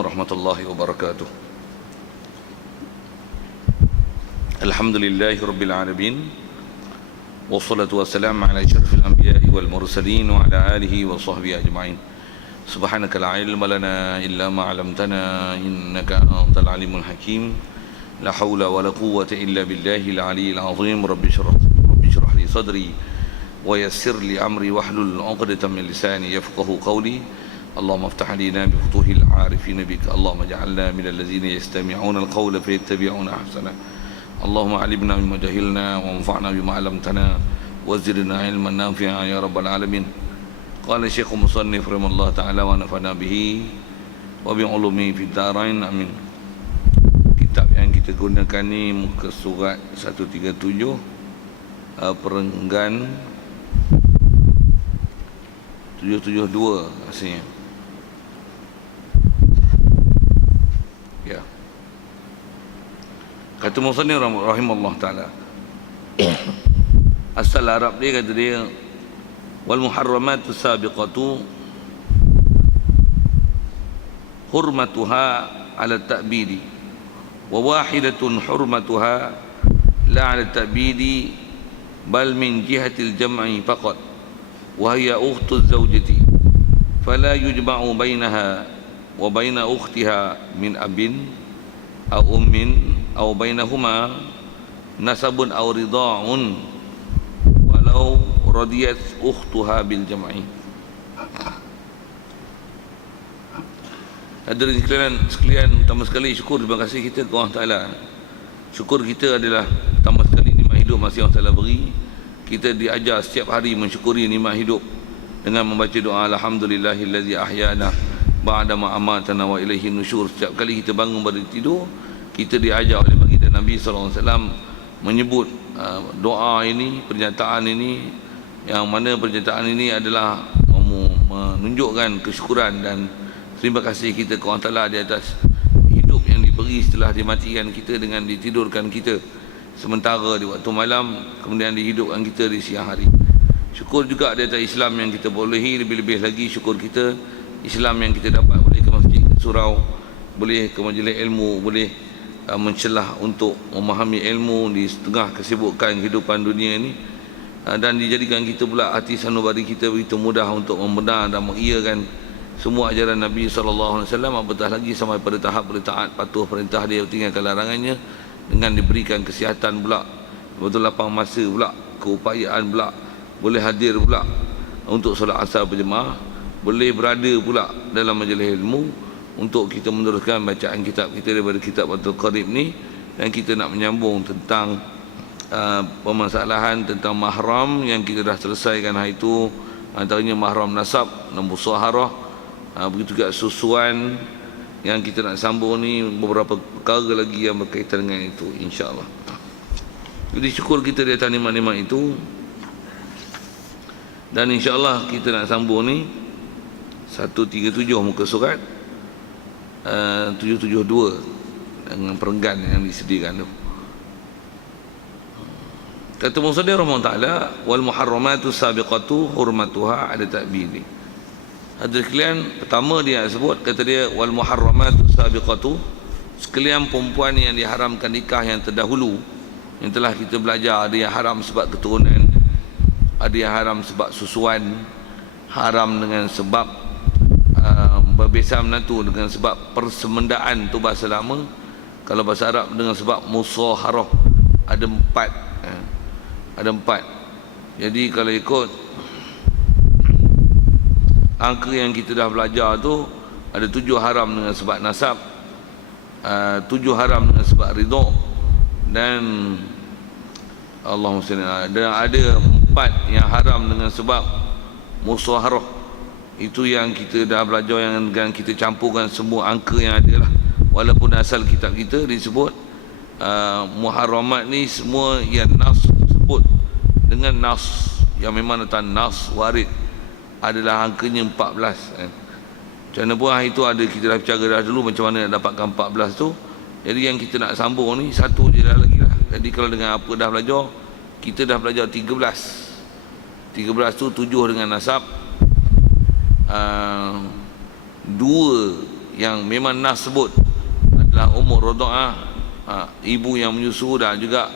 warahmatullahi wabarakatuh. Alhamdulillahi rabbil alamin. Wassalatu wassalamu ala asyrafil anbiya'i wal mursalin wa ala alihi wa sahbihi ajma'in. Subhanaka la ilma lana illa ma 'allamtana innaka antal alimul hakim. La haula wa la quwwata illa billahil aliyyil azim. Rabbi shrah li sadri wa yassir li amri wahlul 'uqdatam min lisani yafqahu qawli. اللهم افتح علينا بفتوح العارفين بك اللهم اجعلنا من الذين يستمعون القول فيتبعون احسنه اللهم علمنا مما جهلنا وانفعنا بما علمتنا وزدنا علما نافعا يا رب العالمين. قال الشيخ المصنف رحمه الله تعالى ونفعنا به وبعلومه في الدارين amin. Kitab yang kita gunakan ni muka surat 137 perenggan 772 rasanya. Ya. Kata Musannif rahimahullah taala. Asal Arab dia kata dia wal muharramatu sabiqatu hurmatuha ala ta'bidi wa wahidatun hurmatuha la ala ta'bidi bal min jihatil jam'i faqat wa hiya ukhtu az-zawjati fala yujma'u bainaha wa baina ukhtiha min abin aw ummin aw bainahuma nasabun aw rida'un walau radiyat ukhtuha bil jam'i. Hadirin sekalian, pertama sekali syukur, terima kasih kita kepada Allah Taala. Syukur kita adalah pertama sekali nikmat hidup masih Allah Taala beri. Kita diajar setiap hari mensyukuri nikmat hidup dengan membaca doa alhamdulillahillazi ahyana ba'da ma amatana wa ilaihi nusyur. Setiap kali kita bangun dari tidur, kita diajar oleh baginda Nabi sallallahu alaihi wasallam menyebut doa ini, pernyataan ini, yang mana pernyataan ini adalah menunjukkan kesyukuran dan terima kasih kita kepada Allah Taala di atas hidup yang diberi setelah dimatikan kita dengan ditidurkan kita sementara di waktu malam, kemudian dihidupkan kita di siang hari. Syukur juga di atas Islam yang kita bolehi, lebih-lebih lagi syukur kita Islam yang kita dapat, boleh ke masjid, ke surau, boleh ke majlis ilmu, boleh mencelah untuk memahami ilmu di setengah kesibukan kehidupan dunia ini, dan dijadikan kita pula hati sanubari kita begitu mudah untuk membenar dan mengiyakan semua ajaran Nabi SAW, apatah lagi sampai pada tahap boleh taat patuh perintah dia, tinggalkan larangannya, dengan diberikan kesihatan pula, betul lapang masa pula, keupayaan pula, boleh hadir pula untuk solat asar berjemaah, boleh berada pula dalam majlis ilmu untuk kita meneruskan bacaan kitab kita daripada kitab Fathul Qarib ni. Dan kita nak menyambung tentang permasalahan tentang mahram yang kita dah selesaikan hari itu, antaranya mahram nasab dan musaharah, begitu juga susuan yang kita nak sambung ni, beberapa perkara lagi yang berkaitan dengan itu insya-Allah. Jadi syukur kita di atas nikmat-nikmat itu, dan insya-Allah kita nak sambung ni 137 muka surat 772 dengan perenggan yang disediakan tu. Kata Musannif rahimahullah taala wal muharramatu sabiqatu hurmatuha ala ta'bidi. Hadirin sekalian, pertama dia sebut, kata dia wal muharramatu sabiqatu, sekalian perempuan yang diharamkan nikah yang terdahulu, yang telah kita belajar, ada yang haram sebab keturunan, ada yang haram sebab susuan, haram dengan sebab berbeza menantu, dengan sebab persemendaan tu bahasa lama. Kalau bahasa Arab dengan sebab musaharah, ada empat. Ada empat. Jadi kalau ikut angka yang kita dah belajar tu, ada 7 haram dengan sebab nasab, 7 haram dengan sebab ridha, dan Allahumma salli ala, dan ada 4 yang haram dengan sebab musaharah. Itu yang kita dah belajar, yang dengan kita campurkan semua angka yang ada lah. Walaupun asal kitab kita disebut muharramat ni semua yang nas sebut dengan nas yang memang datang nas warid adalah angkanya 14 Macam mana pun itu ada, kita dah bicara dah dulu macam mana nak dapatkan 14 tu. Jadi yang kita nak sambung ni satu je dah lagi lah. Jadi kalau dengan apa dah belajar, kita dah belajar 13 tu 7 dengan nasab, 2 yang memang nas sebut adalah umur radha'ah, ibu yang menyusu, dan juga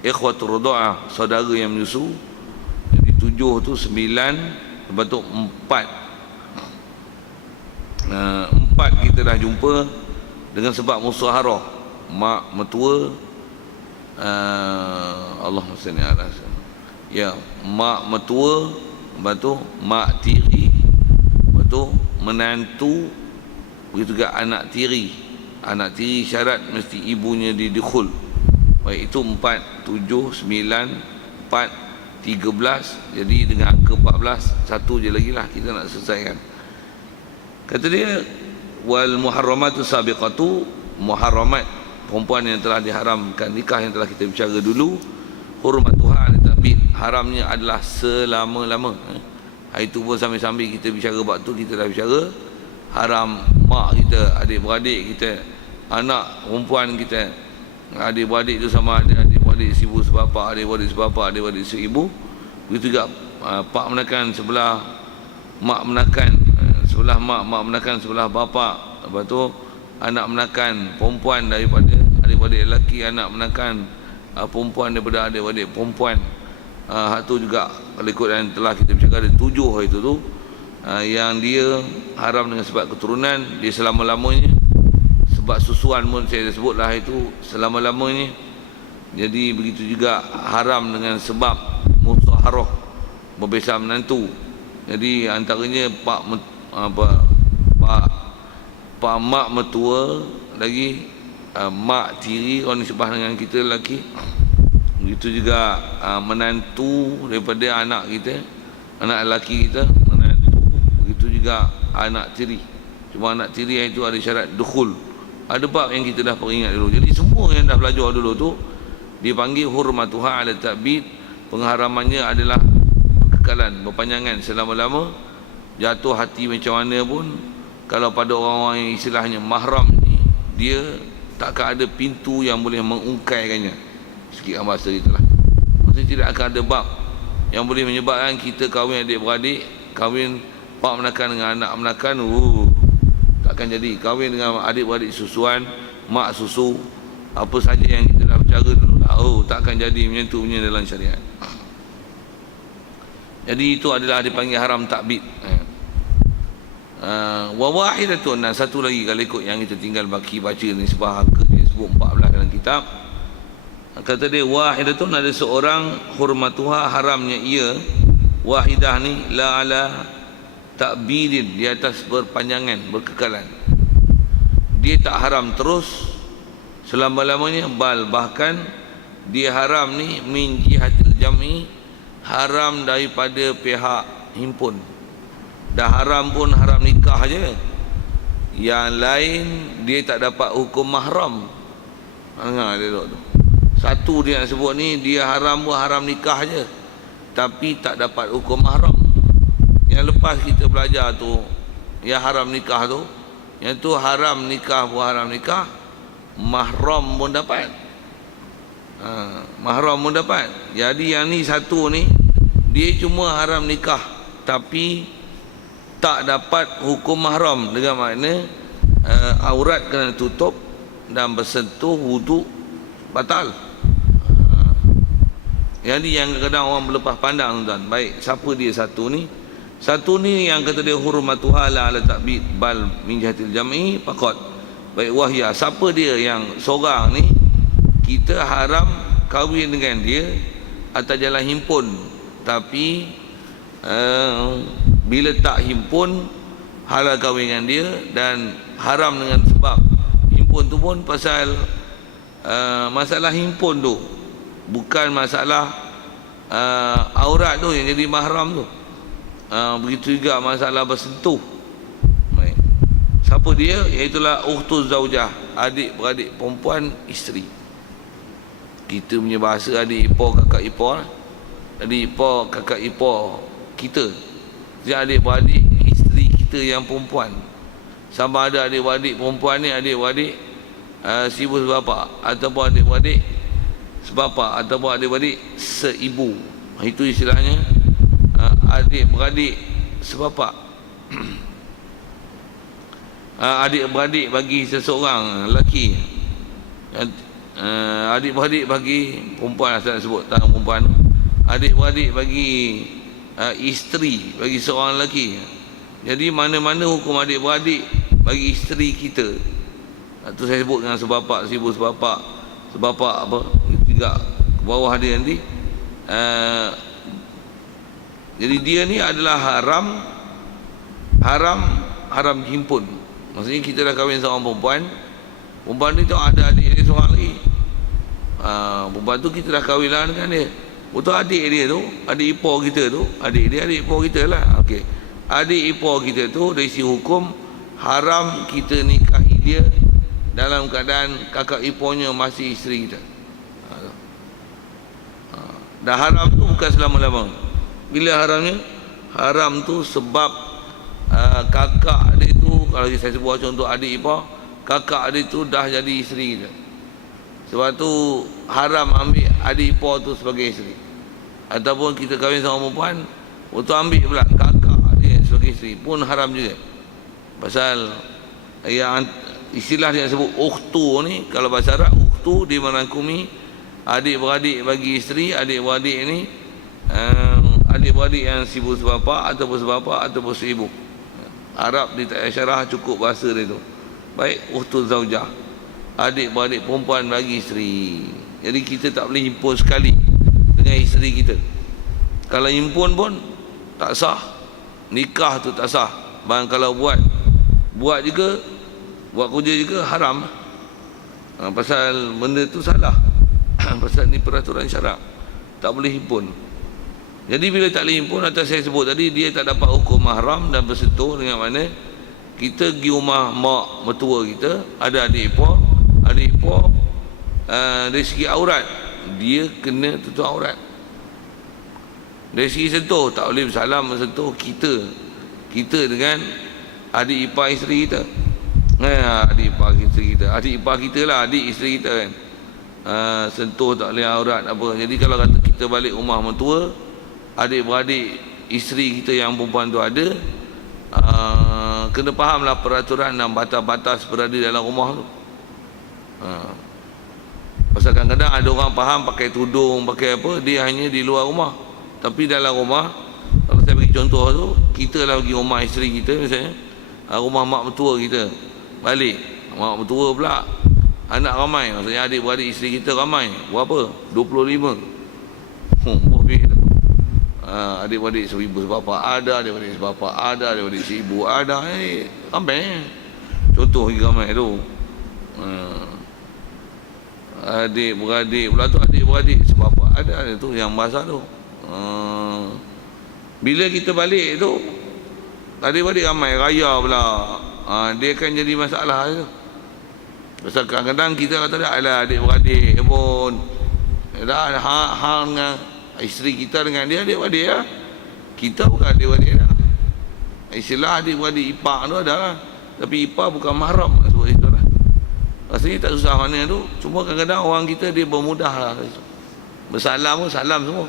ikhwatul radha'ah, saudara yang menyusu. Jadi 7 tu 9, lepas tu 4. 4 kita dah jumpa dengan sebab musaharah, mak mertua, Allahumma salli ala ya, mak mertua, lepas tu mak tiri, lepas tu menantu, begitu juga anak tiri. Anak tiri syarat mesti ibunya didukhul. Baik, itu 4, 7, 9, 4, 13. Jadi dengan angka 14, satu je lagi lah kita nak selesaikan. Kata dia, wal muharramatu sabiqatu, muharramat, perempuan yang telah diharamkan nikah, yang telah kita bicara dulu, hurmatuha litabid, haramnya adalah selama-lama. Itu pun sambil-sambil kita bicara bab tu, kita dah bicara haram mak kita, adik-beradik kita, anak perempuan kita, adik-beradik tu sama ada adik-beradik seibu sebapa, adik-beradik sebapa, adik-beradik seibu. Begitu juga pak menakan sebelah mak, menakan sebelah mak, mak menakan sebelah bapa. Lepas tu anak menakan perempuan daripada adik-beradik lelaki, anak menakan perempuan daripada adik-beradik perempuan. Hak tu juga kalau ikut yang telah kita bercakap, ada 7 itu tu yang dia haram dengan sebab keturunan, dia selama-lamanya. Sebab susuan pun saya dah sebutlah, itu selama-lamanya. Jadi begitu juga haram dengan sebab musaharah, berbesar menantu. Jadi antaranya pak mak mertua, lagi mak tiri, orang sebah dengan kita lelaki. Begitu juga menantu daripada anak kita, anak lelaki kita, menantu. Begitu juga anak tiri. Cuma anak tiri itu ada syarat dukhul. Ada bab yang kita dah peringat dulu. Jadi semua yang dah belajar dulu tu dipanggil hurmatuha ala ta'bid. Pengharamannya adalah kekekalan, berpanjangan selama-lama. Jatuh hati macam mana pun, kalau pada orang-orang yang istilahnya mahram ni, dia takkan ada pintu yang boleh mengungkaikannya. Sikit bahasa itulah. Maksudnya tidak akan ada bab yang boleh menyebabkan kita kahwin adik-beradik, kahwin pak menakan dengan anak menakan, takkan jadi. Kahwin dengan adik-beradik susuan, mak susu, apa saja yang kita dah bercara dulu, takkan jadi macam tu punya dalam syariat. Jadi itu adalah dipanggil haram takbid. Wa wahidatun, dan satu lagi kalau ikut yang kita tinggal baki baca ni, sebab angka dia sebut 14 dalam kitab. Kata dia wahidatun, ada seorang, hurmatuha, haramnya ia, wahidah ni la ala takbidin, di atas berpanjangan, berkekalan. Dia tak haram terus selama-lamanya, bahkan dia haram ni min jihatil jam'i, haram daripada pihak himpun. Dah haram pun haram nikah je, yang lain dia tak dapat hukum mahram. Dia duduk tu. Satu dia nak sebut ni, dia haram pun haram nikah je, tapi tak dapat hukum mahram. Yang lepas kita belajar tu, yang haram nikah tu, yang tu haram nikah pun haram nikah, mahram pun dapat. Mahram pun dapat. Jadi yang ni satu ni, dia cuma haram nikah, tapi tak dapat hukum mahram. Dengan makna aurat kena tutup dan bersentuh, wuduk batal. Jadi yang kadang orang berlepas pandang, tuan. Baik, siapa dia satu ni? Satu ni yang kata dia hurmatuha la ala ta'bid bal min jihatil jam'i faqat. Baik, wahya, siapa dia yang seorang ni kita haram kahwin dengan dia atas jalan himpun, tapi bila tak himpun halal kahwin dengan dia, dan haram dengan sebab himpun tu pun pasal masalah himpun tu, bukan masalah aurat tu yang jadi mahram tu. Begitu juga masalah bersentuh. Baik. Siapa dia? Iaitulah ukhtuz zaujah, adik-beradik perempuan isteri. Kita punya bahasa adik ipar kakak ipar, adik ipar kakak ipar kita. Jadi adik-beradik isteri kita yang perempuan. Sama ada adik-beradik perempuan ni adik-beradik seibu sebapa, ataupun adik-beradik sebapa, ataupun adik-beradik seibu. Itu istilahnya adik-beradik sebapa. adik-beradik bagi seseorang lelaki, adik-beradik bagi perempuan, saya nak sebut tentang perempuan, adik-beradik bagi isteri bagi seorang lelaki. Jadi mana-mana hukum adik-beradik bagi isteri kita, tu saya sebut dengan sebapak, ibu sebapak apa juga ke bawah dia nanti. Jadi dia ni adalah haram himpun. Maksudnya kita dah kahwin seorang perempuan ni tu ada adik dia seorang lagi. Perempuan tu kita dah kahwin lah dengan dia. Betul adik dia tu, adik ipar kita tu, adik ipar kita lah. Okey. Adik ipar kita tu dari sisi hukum haram kita nikahi dia dalam keadaan kakak iparnya masih isteri kita. Dah haram tu bukan selama-lama. Bila haramnya? Haram tu sebab kakak dia tu, kalau saya sebut contoh adik ipar, kakak dia tu dah jadi isteri kita. Sebab tu haram ambil adik ipar tu sebagai isteri. Ataupun kita kahwin sama perempuan, betul ambil pula kakak dia sebagai isteri pun haram juga. Pasal yang istilah yang sebut ukhtu ni, kalau bahasa Arab ukhtu dia merangkumi adik-beradik bagi isteri, adik-beradik ni adik-beradik yang sibu sebapak ataupun seibu. Arab di syarah cukup bahasa dia tu. Baik, ukhtu zaujah, adik-beradik perempuan bagi isteri. Jadi kita tak boleh himpun sekali dengan isteri kita. Kalau himpun pun tak sah, nikah tu tak sah. Bang kalau buat juga, buat kerja juga haram. Pasal benda tu salah. Pasal ni peraturan syarak, tak boleh himpun. Jadi bila tak boleh himpun, atas saya sebut tadi, dia tak dapat hukum mahram dan bersentuh dengan mana kita pergi rumah mak mertua kita, ada adik ipar dari segi aurat dia kena tutup aurat. Dari segi sentuh tak boleh bersalam mensentuh kita dengan adik ipar isteri kita. Adik ipar kita lah, adik isteri kita kan. Sentuh tak boleh aurat apa. Jadi kalau kata kita balik rumah mertua, adik-beradik isteri kita yang perempuan tu ada, kena fahamlah peraturan dan batas-batas berada dalam rumah tu. Pasal kadang-kadang ada orang faham pakai tudung, pakai apa, dia hanya di luar rumah. Tapi dalam rumah, kalau saya bagi contoh tu, kita lah pergi rumah isteri kita misalnya, rumah mak mertua kita, balik mak mertua pula anak ramai, maksudnya adik-beradik isteri kita ramai. Berapa? 25. Lebih tu. Adik-beradik seibu sebapak ada, adik-beradik sebapak ada, adik-beradik seibu ada. Ramai. Contoh lagi ramai tu. Adik-beradik pula tu, adik-beradik sebapak ada tu yang bahasa tu. Bila kita balik tu, adik-beradik ramai, raya pula. Dia akan jadi masalah tu. Pasal kadang-kadang kita kata dah, adik-beradik pun dah hang dengan isteri kita dengan dia adik-beradik lah. Kita bukan adik-beradik lah. Istilah adik-beradik ipar tu ada lah. Tapi ipar bukan mahram sebut itu lah. Rasanya tak susah mana tu. Cuma kadang-kadang orang kita dia bermudah lah. Bersalam pun salam semua.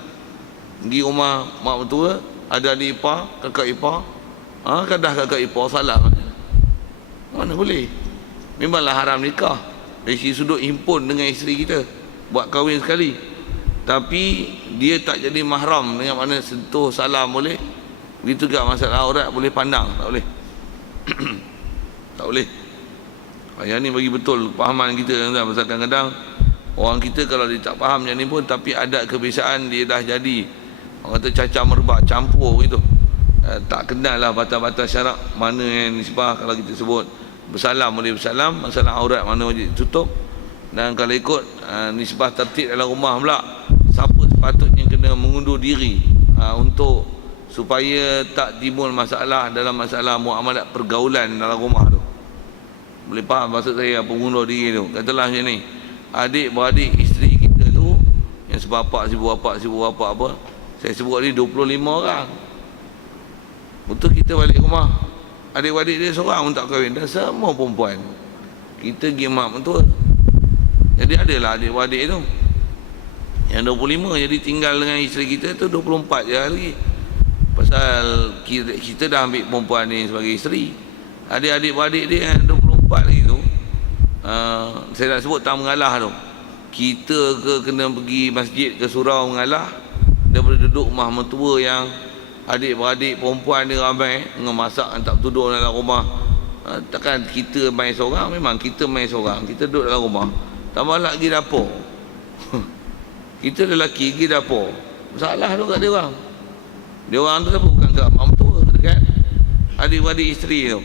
Pergi rumah mak mertua, ada adik ipar, kakak ipar, kadah kakak ipar salam. Mana boleh. Memanglah haram nikah dari sudut himpun dengan isteri kita, buat kahwin sekali. Tapi dia tak jadi mahram dengan mana sentuh salam boleh. Begitu juga masalah aurat boleh pandang, tak boleh. Tak boleh. Yang ni bagi betul pahaman kita. Pasal kadang-kadang orang kita kalau dia tak faham yang ni pun, tapi adat kebiasaan dia dah jadi, orang kata cacah merebak, campur gitu. Tak kenal lah batas-batas syarak, mana yang nisbah. Kalau kita sebut bersalam boleh bersalam, masalah aurat mana wajib tutup. Dan kalau ikut nisbah tertib dalam rumah pula, siapa sepatutnya kena mengundur diri untuk supaya tak timbul masalah dalam masalah muamalat pergaulan dalam rumah tu. Boleh faham maksud saya apa mengundur diri tu? Katalah macam ni, adik-beradik isteri kita tu yang sebapak, sibu bapak apa, saya sebut ni 25 orang. Betul kita balik rumah, adik-beradik dia seorang pun tak kahwin, dan semua perempuan. Kita pergi mak mentua. Jadi adalah adik-beradik tu yang 25, jadi tinggal dengan isteri kita tu 24 je lagi. Pasal kita dah ambil perempuan ni sebagai isteri. adik-beradik dia yang 24 lagi tu, saya nak sebut tak mengalah tu. Kita kena pergi masjid ke surau mengalah daripada duduk rumah mentua yang adik-beradik perempuan dia ramai dengan masak tak duduk dalam rumah. Takkan kita main seorang, memang kita main seorang, kita duduk dalam rumah. Tambah lagi dapur. Kita lelaki pergi dapur. Masalah tu kat dia orang. Dia orang tu bukan kat mak mentua, dekat adik-beradik isteri tu.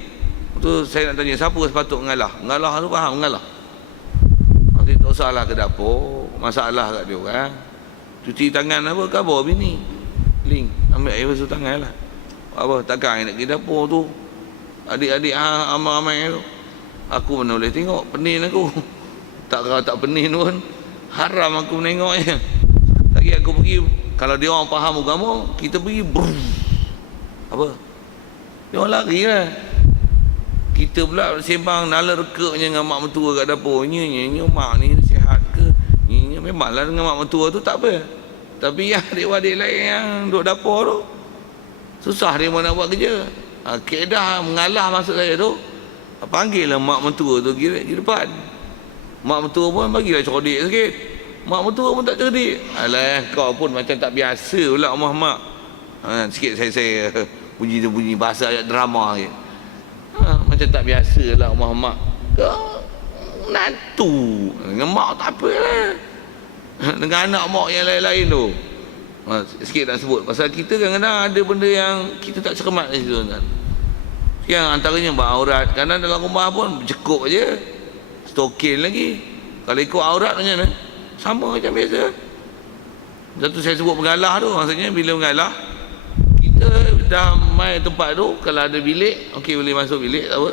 Tu saya nak tanya, siapa sepatut mengalah? Mengalah tu faham mengalah. Nanti tak usahlah ke dapur, masalah kat dia orang. Cuci tangan apa, khabar bini. Link, ambil air basuh tangan lah. Apa, takkan nak pergi dapur tu. Adik-adik ramai-ramai tu. Aku mana boleh tengok, pening aku. Tak pening pun, haram aku menengoknya. Lagi aku pergi, kalau dia orang faham agama, kita pergi apa? Dia orang lari lah. Kita pula sembang nala rekeknya dengan mak mentua kat dapur. Nya mak ni sihat ke? Nya memanglah dengan mak mentua tu tak apa. Tapi yang adik-adik lain yang duduk dapur tu, susah dia nak buat kerja. Kaedah mengalah maksud saya tu, panggillah mak mentua tu pergi depan. Mak mentua pun bagilah cerdik sikit. Mak mentua pun tak cerdik. Alah, kau pun macam tak biasa pula rumah mak. Sikit saya bunyi bahasa ayat drama je. Macam tak biasa lah rumah mak. Kau nantu dengan mak tak apa lah. Dengan anak mak yang lain-lain tu. Sikit nak sebut. Pasal kita kadang-kadang ada benda yang kita tak cermat di situ kan. Yang antaranya beraurat. Kadang dalam rumah pun bercekuk je. Stokin lagi. Kalau ikut aurat macam mana? Sama macam biasa. Satu saya sebut mengalah tu. Maksudnya bila mengalah, kita dah main tempat tu, kalau ada bilik, okey boleh masuk bilik, tak apa.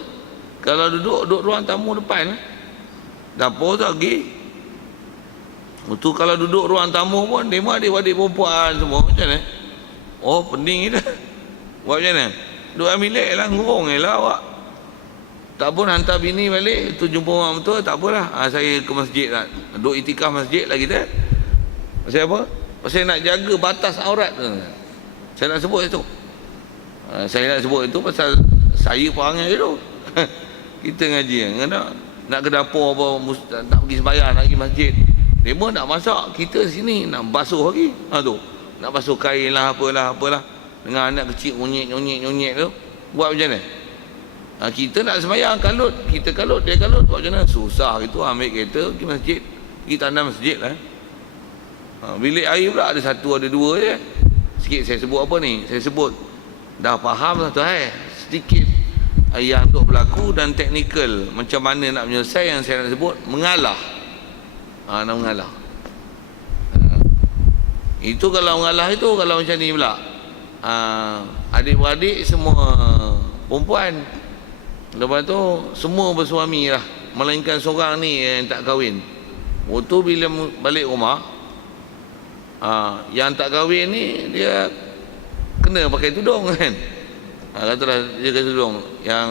Kalau duduk ruang tamu depan, dapur tu lagi. Tu kalau duduk ruang tamu pun, demo adik-adik perempuan semua, macam mana? Oh, pening dah. Buat macam mana? Duduk dalam bilik lah, ngurung je lah awak. Tak pun hantar bini balik, tu jumpa mak mentua, tak apalah. Saya ke masjid lah, duduk itikaf masjid lah kita. Pasal apa? Pasal nak jaga batas aurat tu. Saya nak sebut itu. Saya nak sebut itu pasal saya perangai itu. Kita ngaji nak ke dapur apa, nak pergi sembahyang, nak pergi masjid. Demo nak masak, kita sini nak basuh lagi. Tu. Nak basuh kain lah, apalah. Dengan anak kecil nyonyek tu. Buat macam mana? Kita nak sembahyang, kalut. Kita kalut, dia kalut. Buat macam mana? Susah gitu. Ambil kereta, pergi masjid. Pergi tanam masjid lah. Bilik air pula ada satu, ada dua je. Sikit saya sebut apa ni? Saya sebut dah faham satu sedikit yang duk berlaku dan teknikal macam mana nak menyelesaikan yang saya nak sebut mengalah. Nak mengalah. Itu kalau mengalah itu kalau macam ni pula. Adik-beradik semua perempuan. Lepas tu semua bersuami lah. Melainkan seorang ni yang tak kahwin. Waktu bila balik rumah, yang tak kahwin ni dia kena pakai tudung kan. Katalah dia pakai tudung. Yang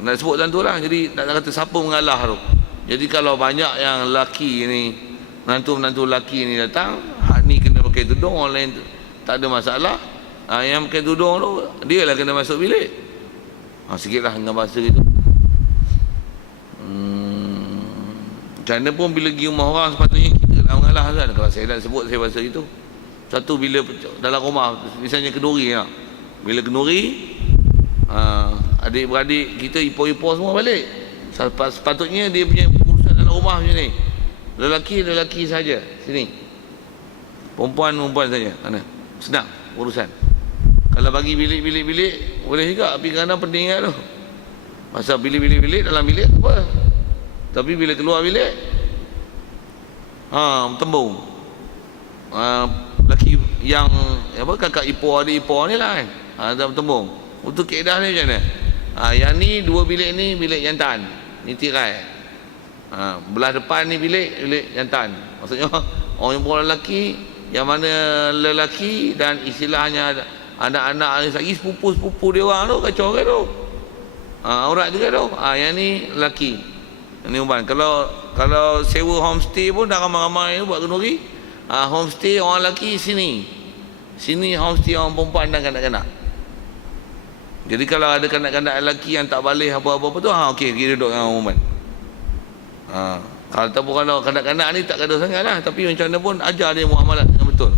nak sebut tu lah. Jadi nak kata siapa mengalah tu. Jadi kalau banyak yang lelaki ni, menantu-menantu lelaki ni datang, hak ni kena pakai tudung, orang lain tak ada masalah. Yang pakai tudung tu dia lah kena masuk bilik. Sikitlah dengan bahasa gitu. Macam mana pun bila pergi rumah orang sepatutnya kita lah mengalah kan. Kalau saya nak sebut saya bahasa itu. Satu bila dalam rumah misalnya kenduri lah. Bila kenduri, adik-beradik kita ipar-ipar semua balik. Sepatutnya dia punya urusan dalam rumah macam ni. Lelaki saja sini. Perempuan saja. Mana? Senang urusan. Kalau bagi bilik boleh juga, tapi kadang penting kan tu. Masa bilik dalam bilik apa? Tapi bila keluar bilik tembung. Lelaki yang apa kakak ipar adik ipar ni lah kan. Dalam tembung. Untuk kaedah ni macam mana? Yang ni dua bilik ni bilik jantan. Ni tirai. Belah depan ni bilik jantan. Maksudnya orang yang bukan lelaki, yang mana lelaki dan istilahnya anak-anak lagi sepupu-sepupu dia orang tu kacau kan tu. Aurat juga tu. Yang ni lelaki. Ini umpan. Kalau sewa homestay pun dah ramai-ramai buat kenduri. Homestay orang lelaki sini homestay orang perempuan dan kanak-kanak. Jadi kalau ada kanak-kanak lelaki yang tak balik apa-apa tu, okey, kita duduk dengan perempuan. Kalau tak pun, kalau kanak-kanak ni tak gaduh sangat lah, tapi macam mana pun ajar dia muamalat yang betul.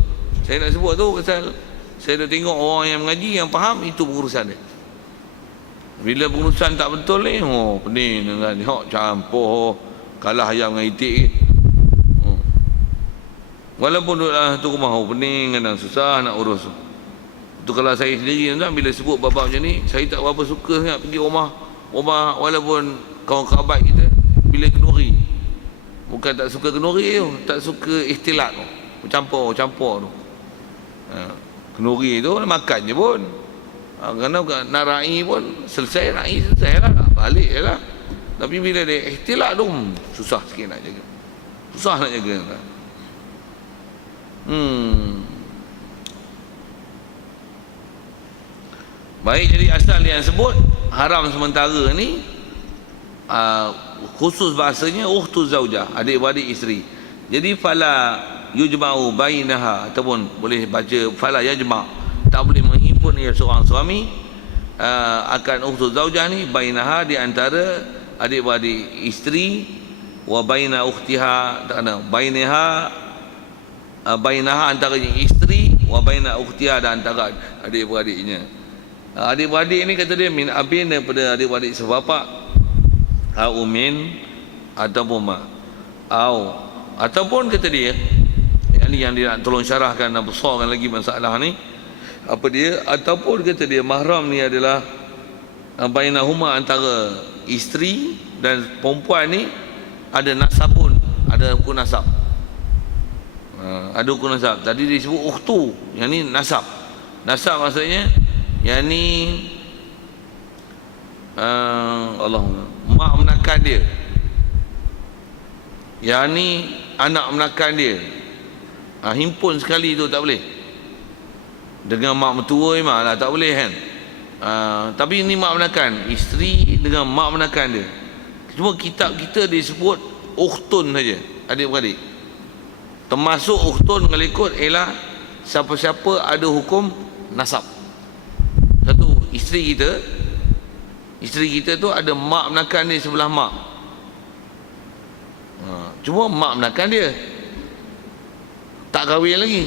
Saya nak sebut tu pasal saya dah tengok orang yang mengaji, yang faham, itu pengurusan dia. Bila pengurusan tak betul ni, pening dengan hok campur, kalah ayam dengan itik. Walaupun duduklah tu rumah, pening dan susah nak urus. Tu kalau saya sendiri tuan, bila sebut bab macam ni, saya tak berapa suka sangat pergi rumah walaupun kawan kerabat kita bila kenduri. Bukan tak suka kenduri tu, tak suka ikhtilat tu, campur tu. Kenduri tu makan je pun. Kerana nak ra'i pun selesai lah, balik je lah. Tapi bila dia ikhtilat tu, susah sikit nak jaga. Susah nak jaga. Baik, jadi asal yang sebut haram sementara ni khusus bahasanya ukhtu zaujah, adik-beradik isteri. Jadi fala yujma'u bainaha, ataupun boleh baca fala yajma', tak boleh menghimpun ia seorang suami akan ukhtu zaujah ni bainaha, di antara adik-beradik isteri, wa baina ukhtiha, tak ada bainaha, bainaha antara isteri, wa baina ukhtiha, dan antara adik-beradiknya. Adik-beradik ni kata dia min abin, daripada adik-beradik sebapa, au min ataupun ma, ataupun kata dia yang dia nak tolong syarahkan dan besarkan lagi masalah ni, apa dia, ataupun kata dia mahram ni adalah bainahuma, antara isteri dan perempuan ni ada nasabun, ada hukum nasab. Ada hukum nasab. Tadi disebut ukhtu, yang ni nasab. Nasab maksudnya yang ni mak menakan dia, yang ni anak menakan dia. Himpun sekali tu tak boleh. Dengan mak mertua memang lah tak boleh kan. Tapi ni mak menakan, isteri dengan mak menakan dia. Cuma kitab kita disebut ukhtun saja, adik-beradik. Termasuk ukhtun kalau ikut ialah siapa-siapa ada hukum nasab. Satu, isteri kita tu ada mak menakan dia sebelah mak. Cuma mak menakan dia, tak kahwin lagi,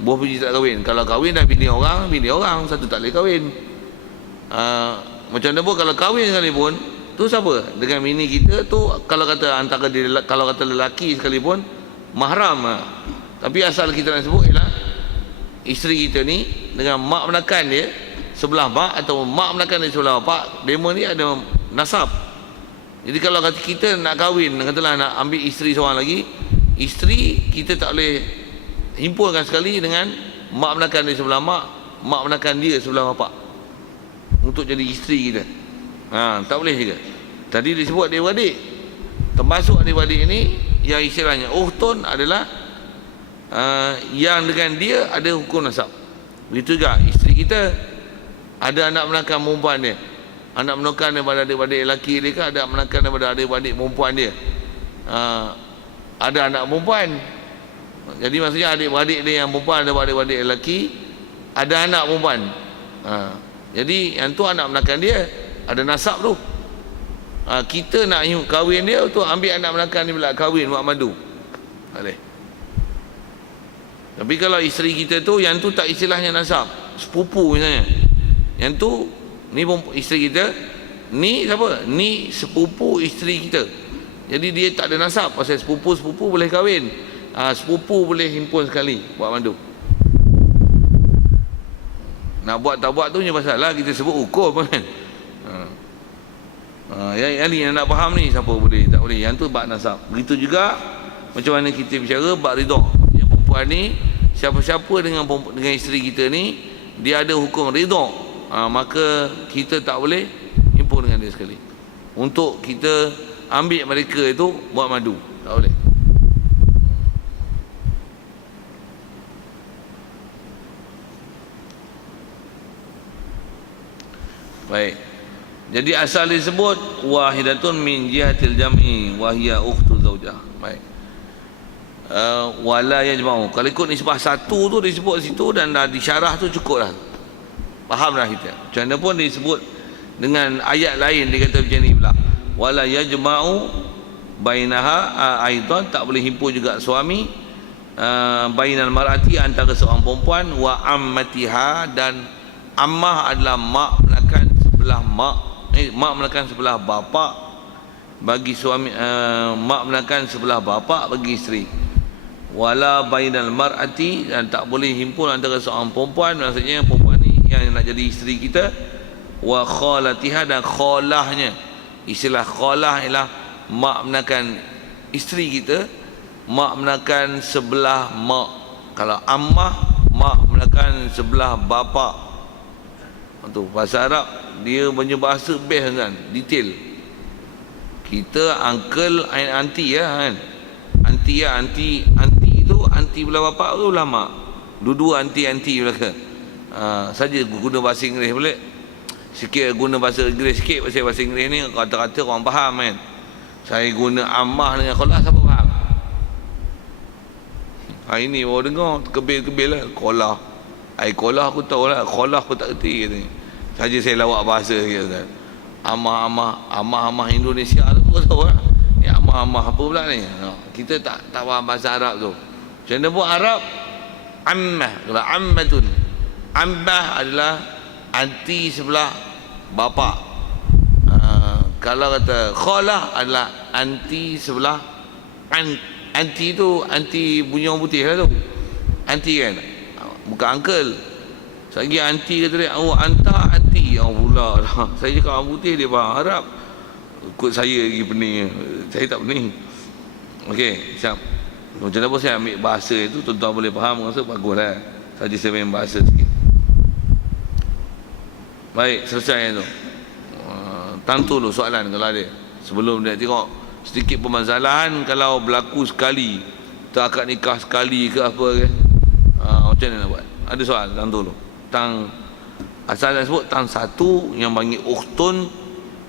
buah biji tak kahwin. Kalau kahwin dah bini orang, satu tak boleh kahwin. Macam mana pun kalau kahwin sekalipun, tu siapa? Dengan bini kita tu, kalau kata antara dia, kalau kata lelaki sekalipun mahram. Tapi asal kita nak sebut ialah isteri kita ni dengan mak menakan dia sebelah mak, atau mak menakan dia sebelah bapak, demo ni ada nasab. Jadi kalau kata kita nak kahwin, katalah nak ambil isteri seorang lagi, isteri kita tak boleh himpunkan sekali dengan mak menakan dia sebelah mak menakan dia sebelah bapak untuk jadi isteri kita. Tak boleh juga. Tadi disebut adik-beradik, termasuk adik-beradik ni yang istilahnya ukhtun adalah yang dengan dia ada hukum nasab. Begitu juga isteri kita ada anak menakan perempuan dia, anak menakan daripada adik-beradik lelaki dia ke, ada menakan daripada adik-beradik perempuan dia. Ada anak perempuan, jadi maksudnya adik-beradik dia yang perempuan daripada adik-beradik lelaki, ada anak perempuan. Jadi yang tu anak menakan dia, ada nasab tu. Kita nak kahwin dia tu, ambil anak menakan dia pula kahwin buat madu, boleh. Tapi kalau isteri kita tu, yang tu tak istilahnya nasab, sepupu misalnya. Yang tu ni isteri kita, ni siapa? Ni sepupu isteri kita. Jadi dia tak ada nasab, pasal sepupu boleh kahwin. Sepupu boleh himpun sekali buat madu. Nak buat tak buat tu je masalah, kita sebut hukum kan. Yang ni yang nak faham ni, siapa boleh, tak boleh. Yang tu bab nasab. Begitu juga macam mana kita bicara bab ridha. Yang perempuan ni, siapa-siapa dengan isteri kita ni, dia ada hukum ridha, maka kita tak boleh himpun dengan dia sekali. Untuk kita ambil mereka itu buat madu, tak boleh. Baik. Jadi asal disebut wahidatun min jihatil jam'i wa hiya ukhtu zaujah. Baik. Wala yajma'u. Kalau ikut nisbah satu tu disebut situ dan dah disyarah tu cukup dah. Fahamlah kita. Macam mana pun disebut dengan ayat lain dia kata macam ni pula. Wala yajma'u bainaha aidan, tak boleh himpun juga suami bainal mar'ati, antara seorang perempuan, wa ammatiha, dan ammah adalah mak menakan sebelah mak menakan sebelah bapa bagi suami, mak menakan sebelah bapa bagi isteri. Wala bainal mar'ati, dan tak boleh himpun antara seorang perempuan, maksudnya perempuan ni yang nak jadi isteri kita, wa khalatiha, dan khalahnya. Istilah khalah ialah mak menakan isteri kita, mak menakan sebelah mak. Kalau ammah, mak menakan sebelah bapa. Tu bahasa Arab dia punya bahasa best kan, detail. Kita uncle and auntie ya kan. Auntie ya, auntie tu auntie belah bapa tu belah mak. Dua-dua auntie belaka. Saja guna bahasa Inggeris boleh. Sikit guna bahasa Inggeris sikit, pasal bahasa Inggeris ni kata-kata orang faham kan. Saya guna ammah dengan khalah, siapa faham? Hari ni baru dengar kebel-kebel lah khalah. Khalah aku tahu lah, khalah aku tak erti katanya. Saja saya lawak bahasa sikit kan. Amah Indonesia tu aku tahu lah. Ya amah apa pula ni? Kita tak faham bahasa Arab tu. Macam mana pun Arab, ammah, kalau ammatun, ammah adalah anti sebelah bapa. Kalau kata khalah adalah anti sebelah anti tu, anti bunyi orang putih lah tu. Anti kan, bukan uncle. Lagi anti kata dia, oh anta anti. Oh pula dah. Saya cakap orang putih dia faham Arab. Ikut saya lagi pening. Saya tak pening. Okey, siap. Macam mana pun saya ambil bahasa itu, tuan-tuan boleh faham, rasa bagus lah. Saja saya main bahasa sikit. Baik, selesai tu. Tentu dulu soalan kalau ada. Sebelum dia tengok sedikit permasalahan kalau berlaku sekali, tak akad nikah sekali ke apa ke. Macam mana nak buat? Ada soal tentu dulu. Tang asal nak sebut tang satu yang panggil ukhtun,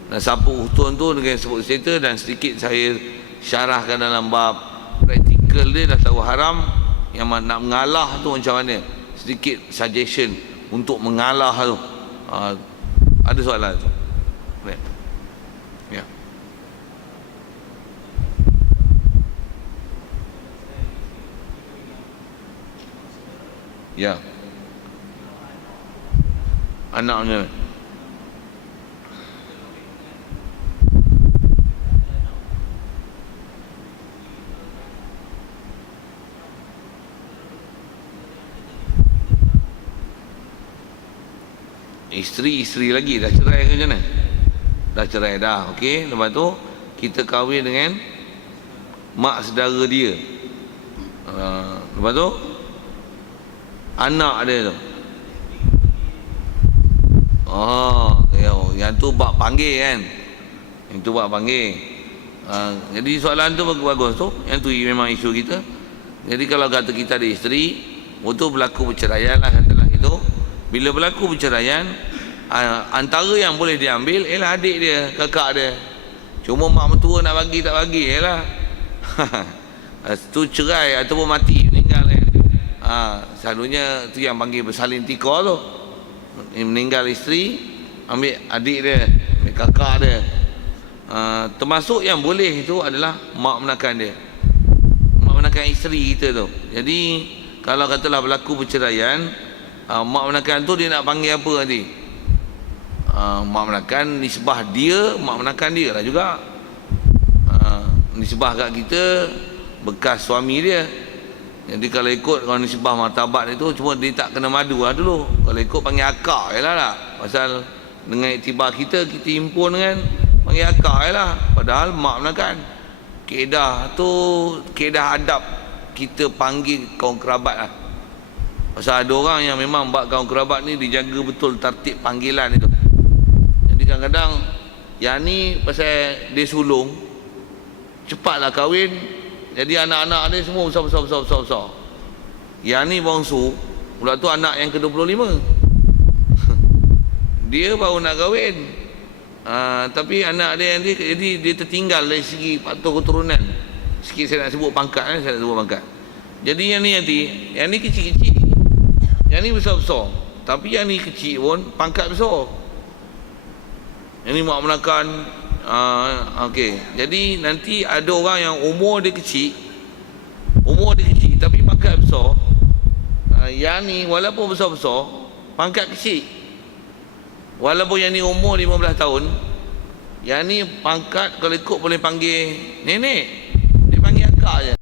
dan siapa ukhtun tu dengan sebut cerita, dan sedikit saya syarahkan dalam bab praktikal dia. Dah tahu haram, yang nak mengalah tu macam mana, sedikit suggestion untuk mengalah tu. Ada soalan tu? Ya. Ya. Anaknya isteri lagi, dah cerai ke macam mana? Dah cerai dah, okey. Lepas tu kita kahwin dengan mak saudara dia. Lepas tu anak dia tu, yang tu bab panggil kan, yang tu bab panggil. Jadi soalan tu bagus tu, yang tu memang isu kita. Jadi kalau kata kita ada isteri, waktu berlaku perceraian lah, katalah itu. Bila berlaku perceraian, antara yang boleh diambil ialah adik dia, kakak dia. Cuma mak mentua nak bagi tak bagi ialah tu cerai ataupun mati, meninggal kan. Selalunya tu yang panggil bersalin tika tu. Meninggal isteri, ambil adik dia, ambil kakak dia. Termasuk yang boleh itu adalah mak menakan dia, mak menakan isteri kita tu. Jadi kalau katalah berlaku perceraian, mak menakan tu dia nak panggil apa nanti? Mak menakan nisbah dia, mak menakan dia lah juga. Nisbah kat kita bekas suami dia. Jadi kalau ikut kalau nisbah martabat itu, cuma dia tak kena madu lah dulu. Kalau ikut panggil akak je lah. Pasal dengan iktibar kita himpun dengan panggil akak je lah. Padahal mak menakan. Keedah tu, keedah adab kita panggil kaum kerabat lah. Pasal ada orang yang memang bab kaum kerabat ni dijaga betul tertib panggilan itu. Jadi kadang-kadang yang ni pasal dia sulung, cepatlah kahwin, jadi anak-anak dia semua besar. Yang ni bongsu, pula tu anak yang ke-25. Dia baru nak kahwin. Tapi anak dia yang jadi dia tertinggal dari segi faktor keturunan. Sikit saya nak sebut pangkat, saya nak sebut pangkat. Jadi yang ni nanti, yang ni kecil-kecil, yang ni besar-besar. Tapi yang ni kecil pun pangkat besar. Yang ni mak menakan. Okey. Jadi nanti ada orang yang umur dia kecil tapi pangkat besar. Yang ni walaupun besar-besar pangkat kecil. Walaupun yang ni umur 15 tahun, yang ni pangkat kalau ikut boleh panggil nenek. Dia panggil akak je.